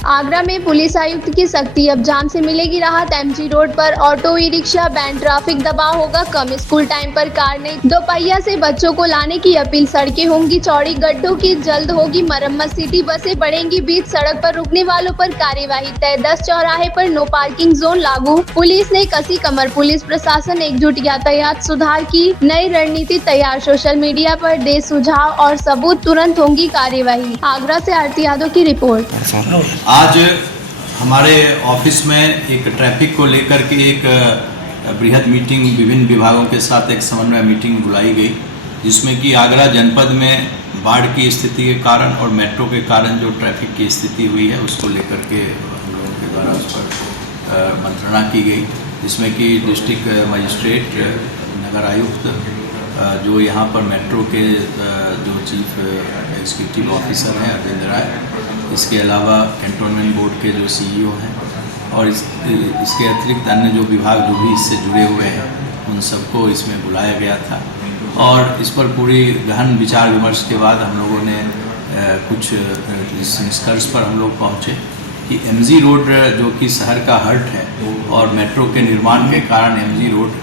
आगरा में पुलिस आयुक्त की सख्ती, अब जाम से मिलेगी राहत। एमजी रोड पर auto, e rickshaw ban, traffic दबाव होगा कम। स्कूल टाइम पर कार नहीं, दोपहिया से बच्चों को लाने की अपील। सड़कें होंगी चौड़ी, गड्ढों की जल्द होगी मरम्मत। सिटी बसें बढ़ेंगी बीच सड़क पर रुकने वालों पर कार्यवाही तय। 10 चौराहे पर नो पार्किंग जोन लागू। पुलिस ने कसी कमर, पुलिस प्रशासन एकजुट, यातायात सुधार की नई रणनीति तैयार। सोशल मीडिया पर दे सुझाव और सबूत, तुरंत होंगी कार्यवाही। आगरा से आरती यादव की रिपोर्ट। आज हमारे ऑफिस में एक ट्रैफिक को लेकर के एक बृहद मीटिंग विभिन्न विभागों के साथ एक समन्वय मीटिंग बुलाई गई, जिसमें कि आगरा जनपद में बाढ़ की स्थिति के कारण और मेट्रो के कारण जो ट्रैफिक की स्थिति हुई है उसको लेकर के हम लोगों के द्वारा उस पर मंत्रणा की गई, जिसमें कि डिस्ट्रिक्ट मजिस्ट्रेट, नगर आयुक्त, जो यहाँ पर मेट्रो के जो चीफ एग्जीक्यूटिव ऑफिसर हैं अरविंद राय, इसके अलावा कैंटोनमेंट बोर्ड के जो सीईओ हैं और इसके अतिरिक्त अन्य जो विभाग जो भी इससे जुड़े हुए हैं उन सबको इसमें बुलाया गया था। और इस पर पूरी गहन विचार विमर्श के बाद हम लोगों ने कुछ इस निष्कर्ष पर हम लोग पहुँचे कि एमजी रोड जो कि शहर का हर्ट है और मेट्रो के निर्माण के कारण एमजी रोड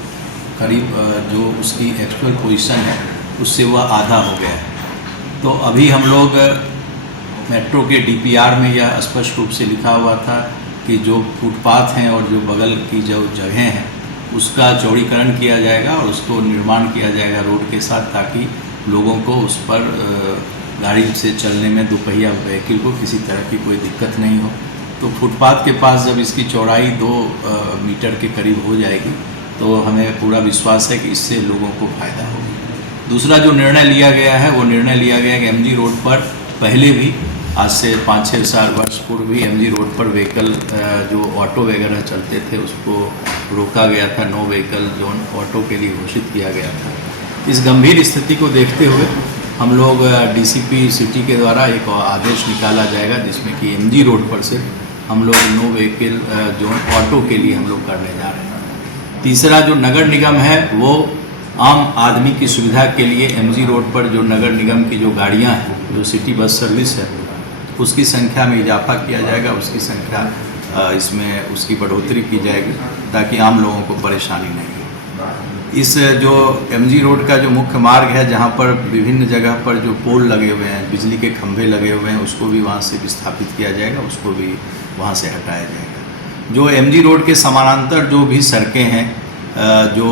करीब जो उसकी एक्चुअल पोजीशन है उससे वह आधा हो गया है। तो अभी हम लोग मेट्रो के डीपीआर में यह स्पष्ट रूप से लिखा हुआ था कि जो फुटपाथ हैं और जो बगल की जो जगह हैं उसका चौड़ीकरण किया जाएगा और उसको निर्माण किया जाएगा रोड के साथ, ताकि लोगों को उस पर गाड़ी से चलने में, दोपहिया व्हीकल को किसी तरह की कोई दिक्कत नहीं हो। तो फुटपाथ के पास जब इसकी चौड़ाई 2 मीटर के करीब हो जाएगी तो हमें पूरा विश्वास है कि इससे लोगों को फ़ायदा होगा। दूसरा जो निर्णय लिया गया है वो निर्णय लिया गया कि एमजी रोड पर पहले भी आज से 5-6 वर्ष पूर्व भी एमजी रोड पर व्हीकल जो ऑटो वगैरह चलते थे उसको रोका गया था, नो व्हीकल जोन ऑटो के लिए घोषित किया गया था। इस गंभीर स्थिति को देखते हुए हम लोग डीसीपी सिटी के द्वारा एक आदेश निकाला जाएगा, जिसमें कि एमजी रोड पर से हम लोग नो व्हीकल जोन ऑटो के लिए हम लोग करने जा रहे हैं। तीसरा जो नगर निगम है वो आम आदमी की सुविधा के लिए एमजी रोड पर जो नगर निगम की जो गाड़ियां हैं, जो सिटी बस सर्विस है, उसकी संख्या में इजाफा किया जाएगा, उसकी संख्या इसमें उसकी बढ़ोतरी की जाएगी ताकि आम लोगों को परेशानी नहीं हो। इस जो एमजी रोड का जो मुख्य मार्ग है जहां पर विभिन्न जगह पर जो पोल लगे हुए हैं, बिजली के खंभे लगे हुए हैं, उसको भी वहां से विस्थापित किया जाएगा, उसको भी वहां से हटाया जाएगा। जो एमजी रोड के समानांतर जो भी सड़कें हैं जो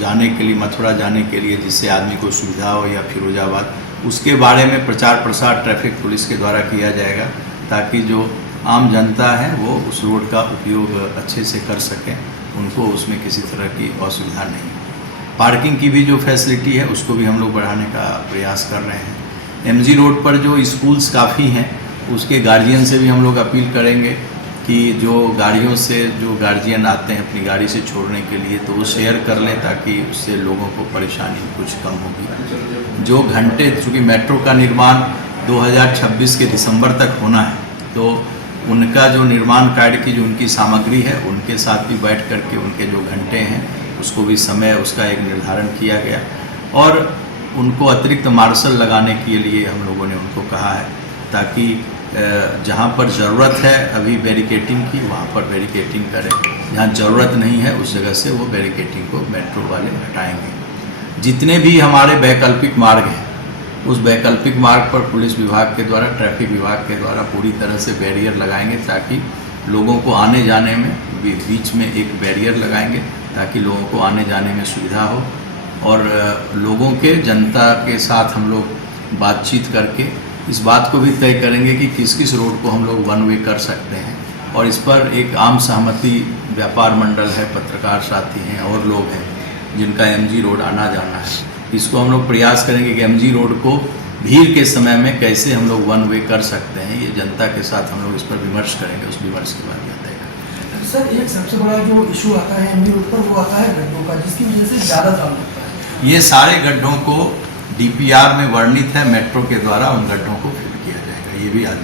जाने के लिए, मथुरा जाने के लिए, जिससे आदमी को सुविधा हो, या फिरोजाबाद, उसके बारे में प्रचार प्रसार ट्रैफिक पुलिस के द्वारा किया जाएगा ताकि जो आम जनता है वो उस रोड का उपयोग अच्छे से कर सकें, उनको उसमें किसी तरह की असुविधा नहीं। पार्किंग की भी जो फैसिलिटी है उसको भी हम लोग बढ़ाने का प्रयास कर रहे हैं। एमजी रोड पर जो स्कूल्स काफ़ी हैं उसके गार्जियन से भी हम लोग अपील करेंगे कि जो गाड़ियों से जो गार्जियन आते हैं अपनी गाड़ी से छोड़ने के लिए तो वो शेयर कर लें, ताकि उससे लोगों को परेशानी कुछ कम होगी। जो घंटे, चूँकि मेट्रो का निर्माण 2026 के दिसंबर तक होना है, तो उनका जो निर्माण कार्य की जो उनकी सामग्री है उनके साथ भी बैठ करके उनके जो घंटे हैं उसको भी समय उसका एक निर्धारण किया गया और उनको अतिरिक्त मार्शल लगाने के लिए हम लोगों ने उनको कहा है, ताकि जहाँ पर ज़रूरत है अभी बैरिकेटिंग की वहाँ पर बैरिकेटिंग करें, जहाँ ज़रूरत नहीं है उस जगह से वो बैरिकेटिंग को मेट्रो वाले हटाएंगे। जितने भी हमारे वैकल्पिक मार्ग हैं उस वैकल्पिक मार्ग पर पुलिस विभाग के द्वारा, ट्रैफिक विभाग के द्वारा पूरी तरह से बैरियर लगाएंगे, ताकि लोगों को आने जाने में बीच में एक बैरियर लगाएंगे ताकि लोगों को आने जाने में सुविधा हो। और लोगों के, जनता के साथ हम लोग बातचीत करके इस बात को भी तय करेंगे कि किस किस रोड को हम लोग वन वे कर सकते हैं, और इस पर एक आम सहमति, व्यापार मंडल है, पत्रकार साथी हैं और लोग हैं जिनका एमजी रोड आना जाना है, इसको हम लोग प्रयास करेंगे कि एमजी रोड को भीड़ के समय में कैसे हम लोग वन वे कर सकते हैं। ये जनता के साथ हम लोग इस पर विमर्श करेंगे, उस विमर्श के बाद तय करेंगे। सर, एक सबसे बड़ा जो इशू आता है एमजी रोड पर वो आता है गड्ढों का, जिसकी वजह से ज़्यादा जाम लगता है। ये सारे गड्ढों को डीपीआर में वर्णित है, मेट्रो के द्वारा उन गड्ढों को फिल किया जाएगा, ये भी आज